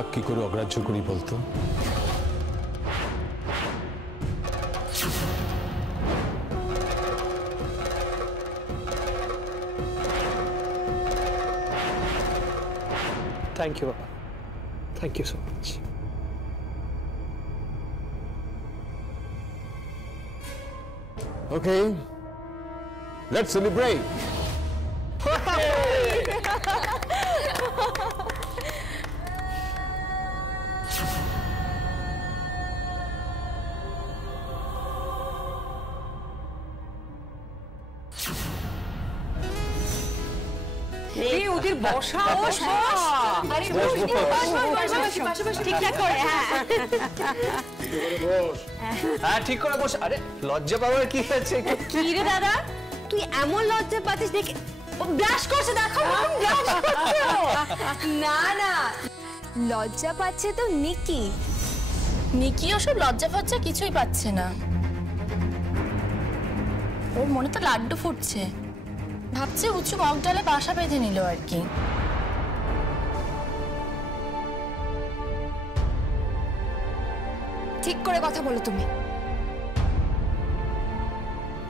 রাগ কি করে অগ্রাহ্য করি বলতো? থ্যাংক ইউ বাবা, thank you so much. Okay, let's celebrate. ওদের বসা ঠিকঠাক করে। হ্যাঁ ঠিক করে বস। আরে লজ্জা পাওয়ার কি আছে? কি রে দাদা, তুই এমন লজ্জা পাচ্ছিস দেখে? ব্রাশ করছে, দেখো না না, লজ্জা পাচ্ছে তো নিকি। নিকি ওসব লজ্জা ফজ্জা কিছুই পাচ্ছে না, ওর মনে তো লাড্ডু ফুটছে, ভাবছে উঁচু মগ ডালে বাসা বেঁধে নিল আর কি। ঠিক করে কথা বলো তুমি।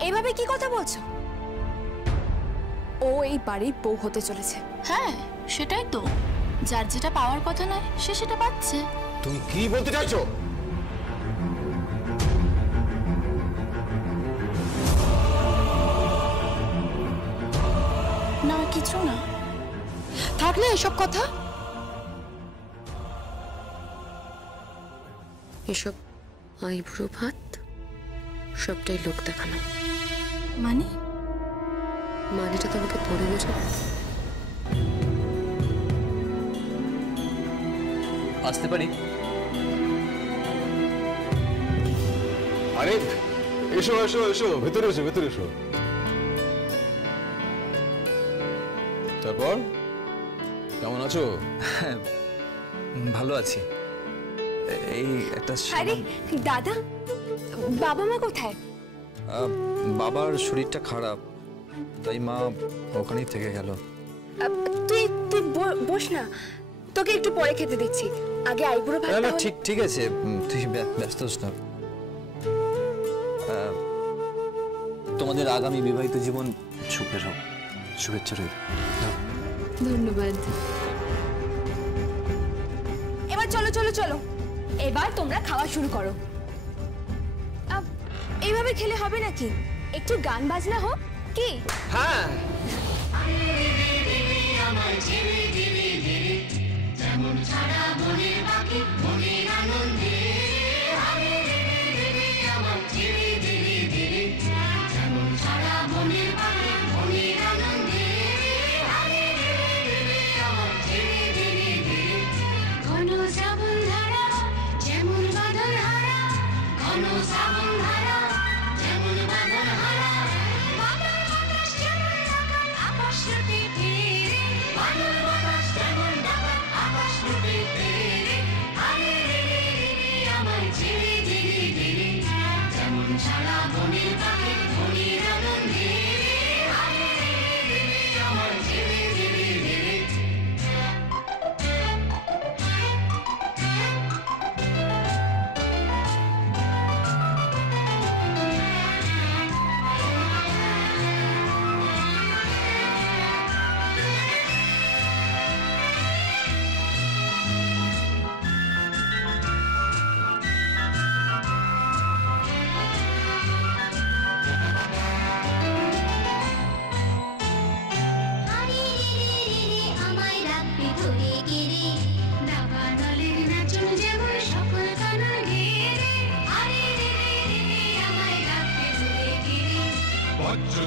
এইভাবে কি কথা বলছো? ও এই বাড়ির বউ হতে চলেছে। হ্যাঁ সেটাই তো, যার যেটা পাওয়ার কথা নয় সে সেটা পাচ্ছে। তুমি কি বলতে চাইছো? না কিছু না। থাক না এসব কথা। এসব আইবুড়ো ভাত সবটাই লোক দেখানো। মানে? মানেটা তোমাকে পরে বোঝাবো। আসতে পারি? আরে এসো এসো এসো, ভেতরে এসো, ভেতরে এসো। তারপর কেমন আছো? ভালো আছি। এই একটা আরে দাদা, বাবা মা কোথায়? বাবার শরীরটা খারাপ, তাই মা ওখানেই থেকে গেল। তুই তুই বস না, তোকে একটু পরে খেতে দিচ্ছি। আগে আইবুড়ো ভাত। না ঠিক ঠিক আছে, তুই ব্যস্ত হোস না। তোমাদের আগামী বিবাহিত জীবন সুখের হোক, শুভেচ্ছা রইল। ধন্যবাদ। এবার চলো চলো চলো, এবার তোমরা খাওয়া শুরু করো। এইভাবে খেলে হবে নাকি? একটু গান বাজনা হোক কি? হ্যাঁ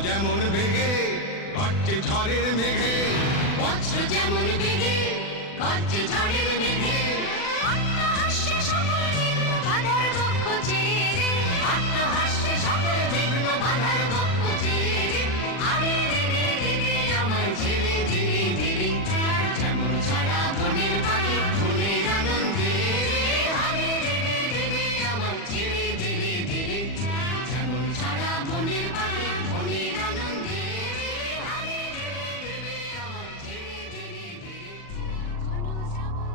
যেমন বেগে কাটছে ঝড়ের মেঘে, বজ্র যেমন বেগে কাটছে ঝড়ের মেঘে, আত্মহাস্যে সকল বিঘ্ন বাধার বক্ষ চিরে, আত্মহাস্যে সকল বিঘ্ন বাধার বক্ষ চিরে, আরে রে রে রে আমার ঝিরি ঝিরি ঝিরি, যেমন ছাড়া বনের পাখি ফুলের আনন্দে, আরে রে রে রে আমার ঝিরি ঝিরি ঝিরি, যেমন ছাড়া বনের পাখি ফুলের আনন্দে, আরে রে রে আমার ঝিরি ঝিরি ঝিরি, ঘন শ্রাবণ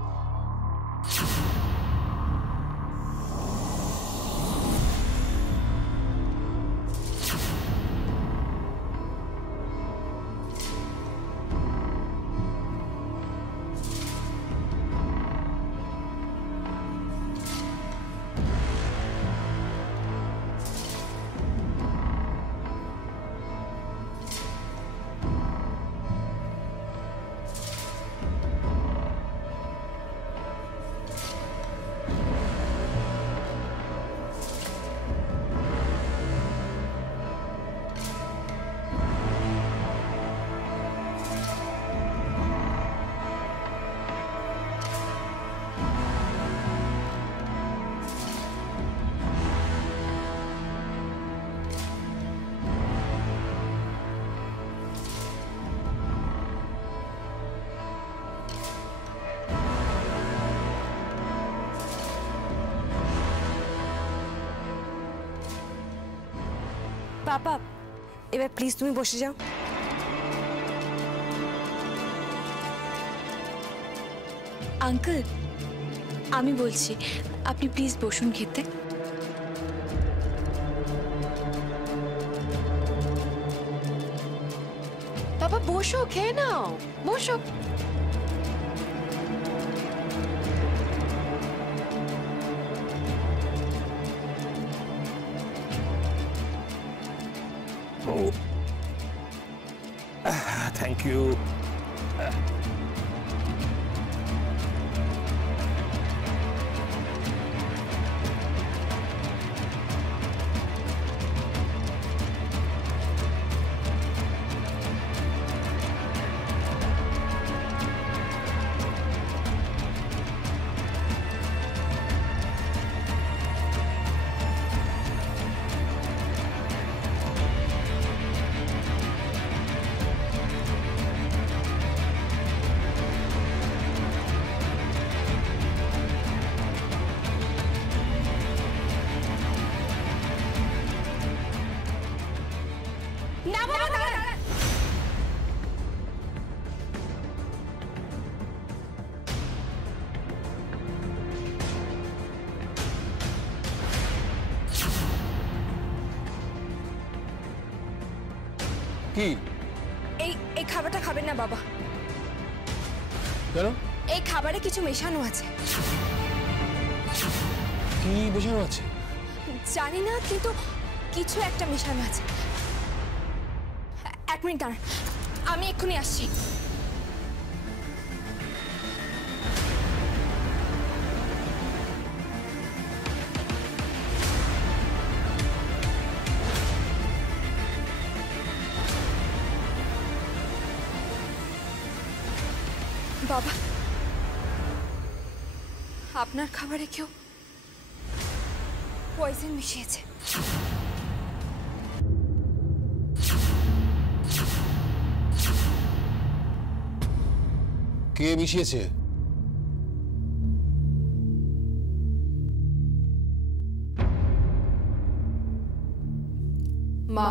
পাপা এবার প্লিজ তুমি বসে যাও। আঙ্কেল আমি বলছি আপনি প্লিজ বসুন খেতে। বাবা বসো, খেয়ে নাও, বসো। Thank you. না বাবা দাঁড়া। কি এই খাবারটা খাবেন না বাবা। কেন? এই খাবারে কিছু মেশানো আছে। কি মেশানো আছে? জানি না কিন্তু কিছু একটা মেশানো আছে। এক মিনিট দাঁড়ান, আমি এক্ষুনি আসছি। বাবা আপনার খাবারে কেউ পয়জন মিশিয়েছে। কে মিশিয়েছে? মা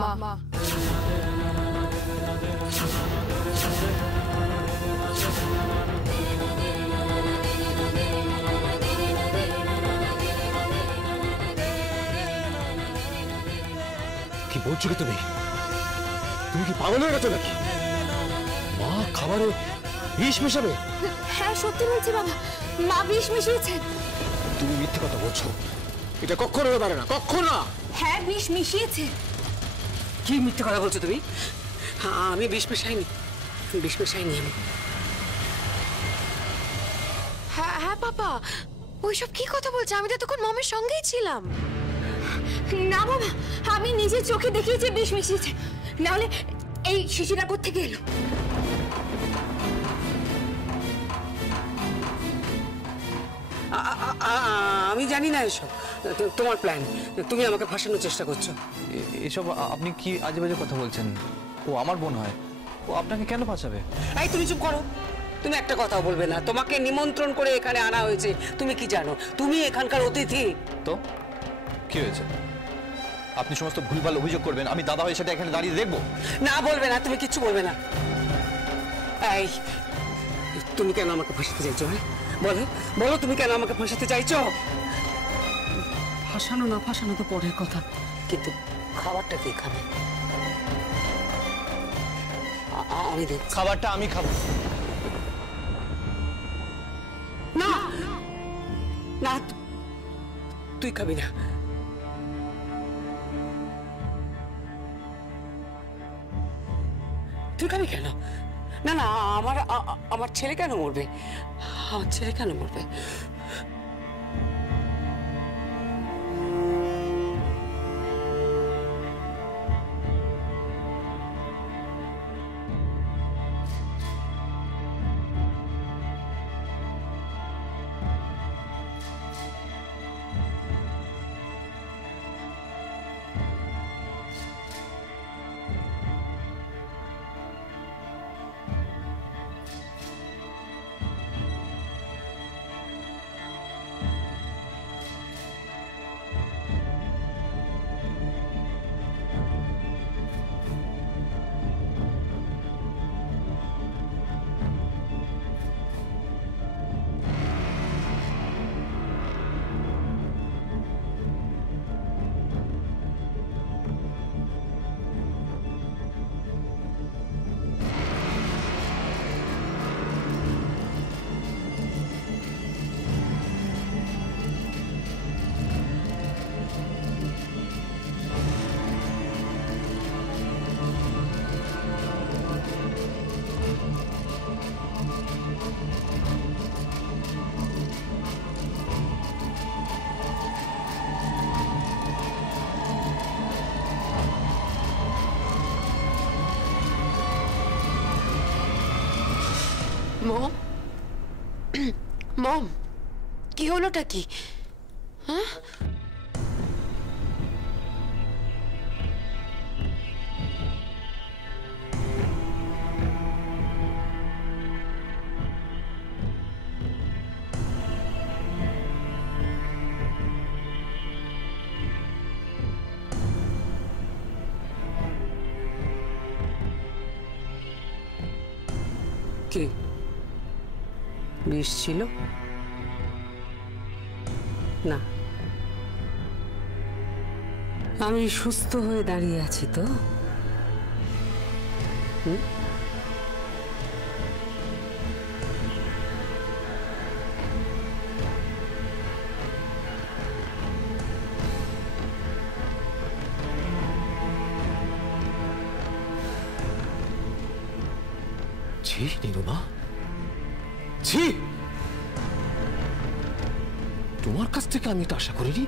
কি বলছো কি তুমি? তুমি কি পাগল হয়ে গেছো নাকি? মা খাবারে বিষ মেশাবে? হ্যাঁ সত্যি বলছি বাবা, মা বিষ মিশিয়েছে। তুমি মিথ্যে কথা বলছো। এটা কখনো হতে পারে না, কখনো না। হ্যাঁ বিষ মিশিয়েছে। কি মিথ্যে কথা বলছো তুমি? আমি বিষ মেশাইনি, বিষ মেশাইনি আমি। হ্যাঁ পাপা, ওইসব কি কথা বলছে? আমি তো তখন মমের সঙ্গেই ছিলাম। না বাবা, আমি নিজের চোখে দেখিয়েছি বিষ মিশিয়েছে, নাহলে এই শিশিরা কোত্থেকে এলো? আমি জানি না এসব, তোমার প্ল্যান। তুমি আমাকে ফাঁসানোর চেষ্টা করছো। এসব আপনি কি আজে বাজে কথা বলছেন? ও আমার বোন হয়, ও আপনাকে কেন ফাঁসাবে? এই তুমি চুপ করো, তুমি একটা কথাও বলবে না। তোমাকে নিমন্ত্রণ করে এখানে আনা হয়েছে, তুমি কি জানো? তুমি এখানকার অতিথি। তো কি হয়েছে? আপনি সমস্ত ভুলভাল অভিযোগ করবেন, আমি দাদা হয়ে সেটা এখানে দাঁড়িয়ে দেখবো? না বলবে না, তুমি কিচ্ছু বলবে না। এই তুমি কেন আমাকে ফাঁসাতে চাইছো? হ্যাঁ বলো, বলো তুমি কেন আমাকে ফাঁসাতে চাইছো? ফাঁসানো না ফাঁসানো তো পরের কথা, কিন্তু খাবারটা কে খাবে? আমি দেখ, খাবারটা আমি খাবো। না না, তুই খাবি না। তুই খাবি কেন? না না, আমার ছেলে কেন মরবে? আমার ছেলে কেন মরবে? মম মম কি হলোটা কি? হ্যাঁ কি বিষ ছিল? না, আমি সুস্থ হয়ে দাঁড়িয়ে আছি তো। ছি নীরুমা, ছি, তোমার কাছ থেকে আমি তো আশা করিনি।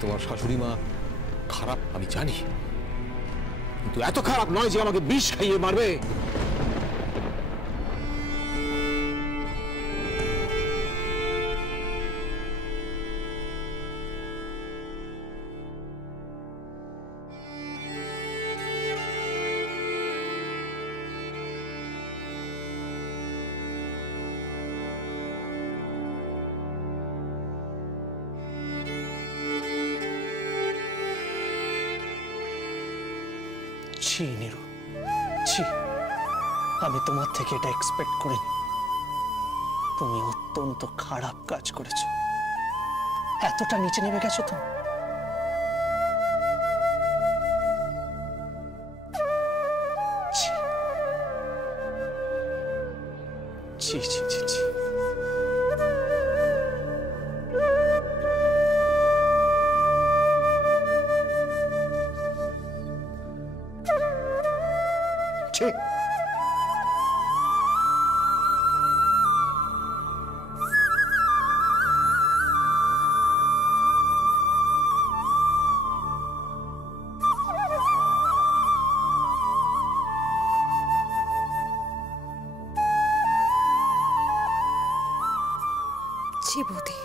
তোমার শাশুড়ি মা খারাপ আমি জানি, কিন্তু এত খারাপ নয় যে আমাকে বিষ খাইয়ে মারবে। ছি নীরু, ছি, আমি তোমার থেকে এটা এক্সপেক্ট করিনি। তুমি অত্যন্ত খারাপ কাজ করেছো, এতটা নিচে নেমে গেছো তো। ছি ছি ছি ছি। ছি। ছি বৌদি,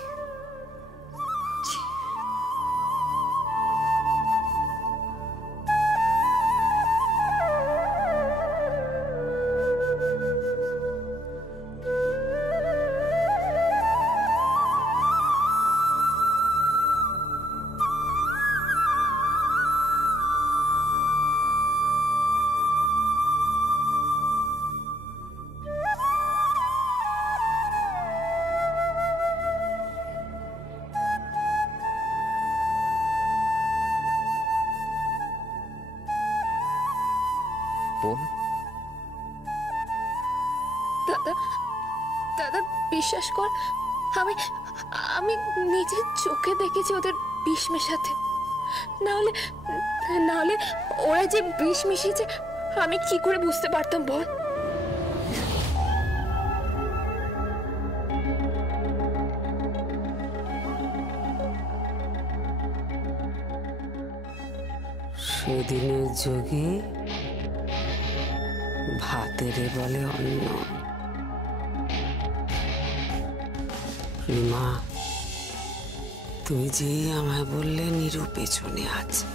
বোন, দাদা, দাদা বিশ্বাস কর, আমি আমি নিজের চোখে দেখেছি ওদের বিষ মেশাতে। না হলে ওরা যে বিষ মিশিয়েছে আমি কি করে বুঝতে পারতাম বল? সেদিনের যোগে ভাতেরে বলে অন্ন। রিমা, তুই যে আমায় বললে নীরু পেছনে আছে,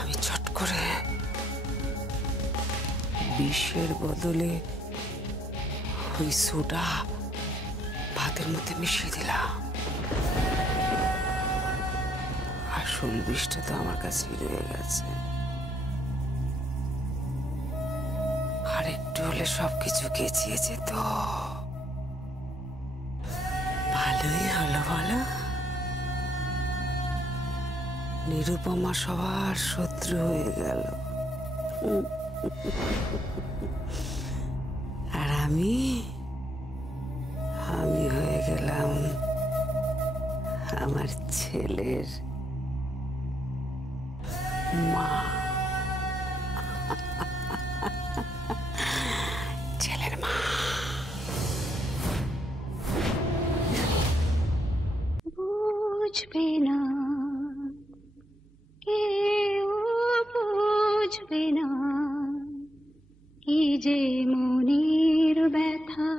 আমি চট করে বিষের বদলে ওই সোডা ভাতের মধ্যে মিশিয়ে দিলাম। আসল বিষটা তো আমার কাছেই রয়ে গেছে। আর একটু হলে সবকিছু কেচিয়ে যেত। ভালোই হলো বলো, নিরুপমা সবার শত্রু হয়ে গেল। আর আমি হয়ে গেলাম আমার ছেলের মা। ছেলের মা। বুঝবে না কেউ, বুঝবে না কি যে মনের ব্যথা।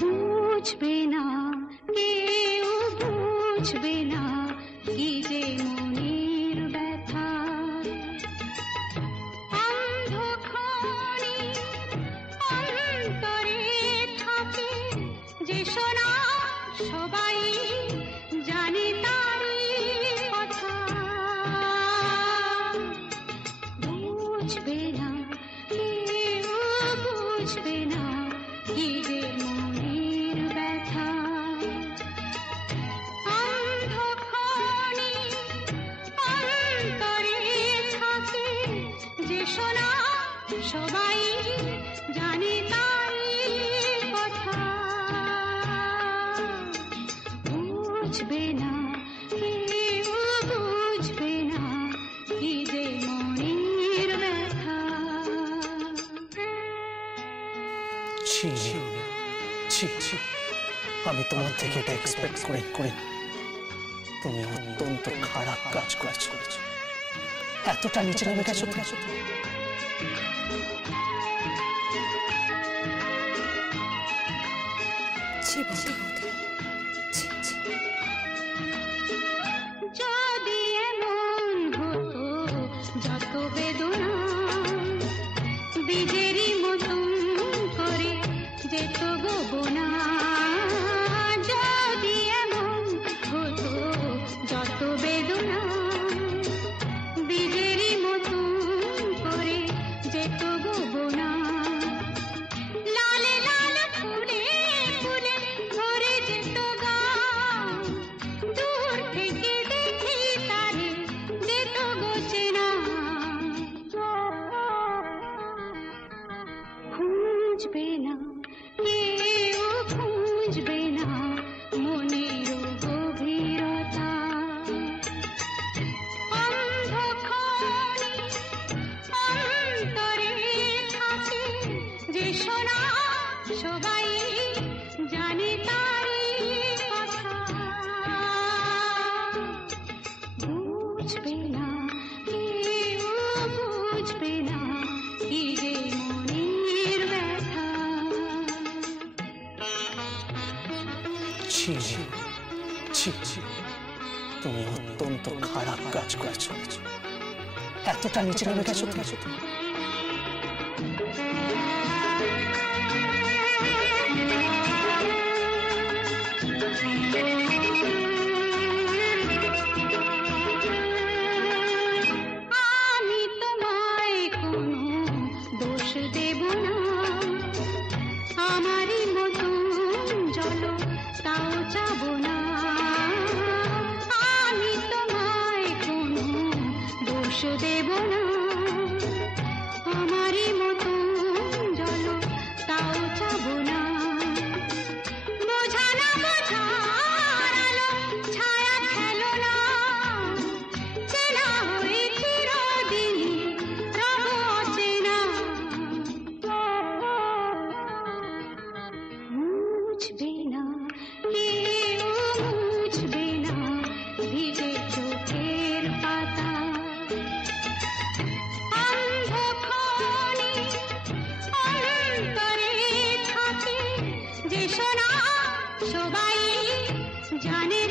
বুঝবে না কেউ, বুঝবে না কি যে মনের ব্যথা। অন্ধক্ষণে অন্তরে থাকে যে শোনা, সবাই জানে তারই কথা। বুঝবে না কেউ, বুঝবে না কি যে মনের ব্যথা। অন্ধক্ষণে অন্তরে থাকে যে শোনা, সবাই জানে তারই কথা। বুঝবে না কেউ, বুঝবে না কি যে মনের ব্যথা। ছি ছি ছি, আমি তোমার থেকে এটা এক্সপেক্ট করে তুমি অত্যন্ত খারাপ কাজ করেছো। এতটা নিচে নেমে গেছো। যদি এমন হতো যত বেদনা বীজেরই মতন করে যেত গো বোনা। যদি এমন হতো যত বেদনা বীজেরই মতন করে যেত গো বোনা। লালে লাল ফুলে ফুলে ভরে যেত গান, দূর থেকে দেখি তারে যেত গো চেনা। খুঁজবে না কেউ, খুঁজবে না মনের গভীরতা। অন্ধক্ষণে অন্তরে থাকে যে শোনা, সবাই জানে তারই কথা। বুঝবে না কেউ, বুঝবে না কি যে মনের ব্যথা। ছি ছি ছি, তুমি অত্যন্ত খারাপ কাজ করেছো। এতটা নিচে নেমে গেছো। আমি তোমায় কোনো দোষ দেব না, আমারই মতন চলো তাও যাব না। আমি তোমায় কোনো দোষ দেব না, আমারই মতন চলো তাও যাব না। বোঝা না বোঝার আলো ছায়া খেলো না, চেনা হয়ে চিরদিনই রব অচেনা। বুঝবে না কেউ, বুঝবে না ভিজে চোখের পাতা। অন্ধক্ষণে অন্তরে থাকে যে শোনা, সবাই জানে